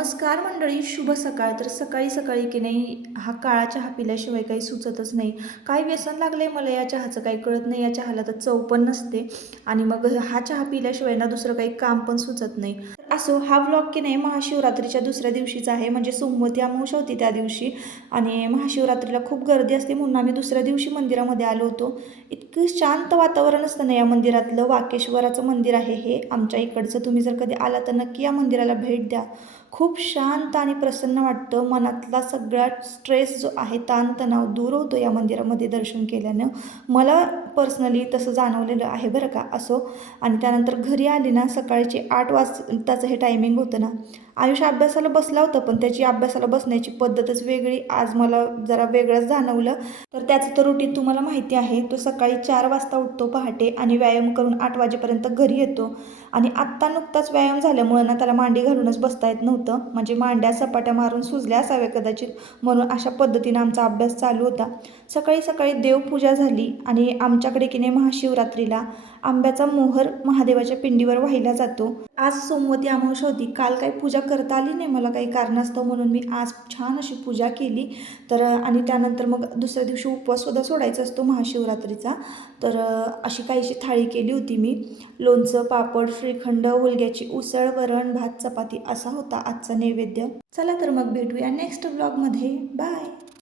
नमस्कार मंडळी, शुभ सकाळ. तर सकाळी सकाळी की नाही हा काळा चहा पिल्याशिवाय काही सुचतच नाही. काय व्यसन लागलंय मला या चहाचं काही कळत नाही. या चहाला तर चव पण नसते आणि मग हा चहा पिल्याशिवाय ना दुसरं काही काम पण सुचत नाही. असो, हा व्लॉग की नाही महाशिवरात्रीच्या दुसऱ्या दिवशीचा आहे, म्हणजे सोमवती अमावस्या होती त्या दिवशी. आणि महाशिवरात्रीला खूप गर्दी असते म्हणून आम्ही दुसऱ्या दिवशी मंदिरामध्ये आलो होतो. इतकं शांत वातावरण असतं ना या मंदिरातलं. वाकेश्वराचं मंदिर आहे हे आमच्या इकडचं. तुम्ही जर कधी आला तर नक्की या मंदिराला भेट द्या. खूप शांत आणि प्रसन्न वाटतं. मनातला सगळा स्ट्रेस जो आहे, ताणतणाव दूर होतो या मंदिरामध्ये दर्शन केल्यानं. मला पर्सनली तसं जाणवलेलं आहे बरं का. असो, आणि त्यानंतर घरी आली ना, सकाळचे 8 वाजताचं हे टायमिंग होतं ना. आयुष्य अभ्यासाला बसला होता, पण त्याची अभ्यासाला बसण्याची पद्धतच वेगळी. आज मला जरा वेगळंच जाणवलं. तर त्याचं तर रुटीन तुम्हाला माहिती आहे. तो सकाळी 4 वाजता उठतो पहाटे आणि व्यायाम करून 8 वाजेपर्यंत घरी येतो. आणि आत्ता नुकताच व्यायाम झाल्यामुळं ना त्याला मांडी घालूनच बसता येत नव्हतं. म्हणजे मांड्या सपाट्या मारून सुजल्या असाव्या कदाचित, म्हणून अशा पद्धतीनं आमचा अभ्यास चालू होता. सकाळी सकाळी देवपूजा झाली आणि आमच्याकडे की नाही महाशिवरात्रीला आंब्याचा मोहर महादेवाच्या पिंडीवर वाहिला जातो. आज सोमवती अमावस्या होती. काल काही पूजा करता आली नाही मला काही कारणास्तव, म्हणून मी आज छान अशी पूजा केली. तर आणि त्यानंतर मग दुसऱ्या दिवशी उपवाससुद्धा सोडायचा असतो महाशिवरात्रीचा. तर अशी काहीशी थाळी केली होती मी. लोणचं, पापड, श्रीखंड, हुलग्याची उसळ, वरण, भात, चपाती असा होता आजचा नैवेद्य. चला तर मग भेटूया नेक्स्ट ब्लॉगमध्ये. बाय.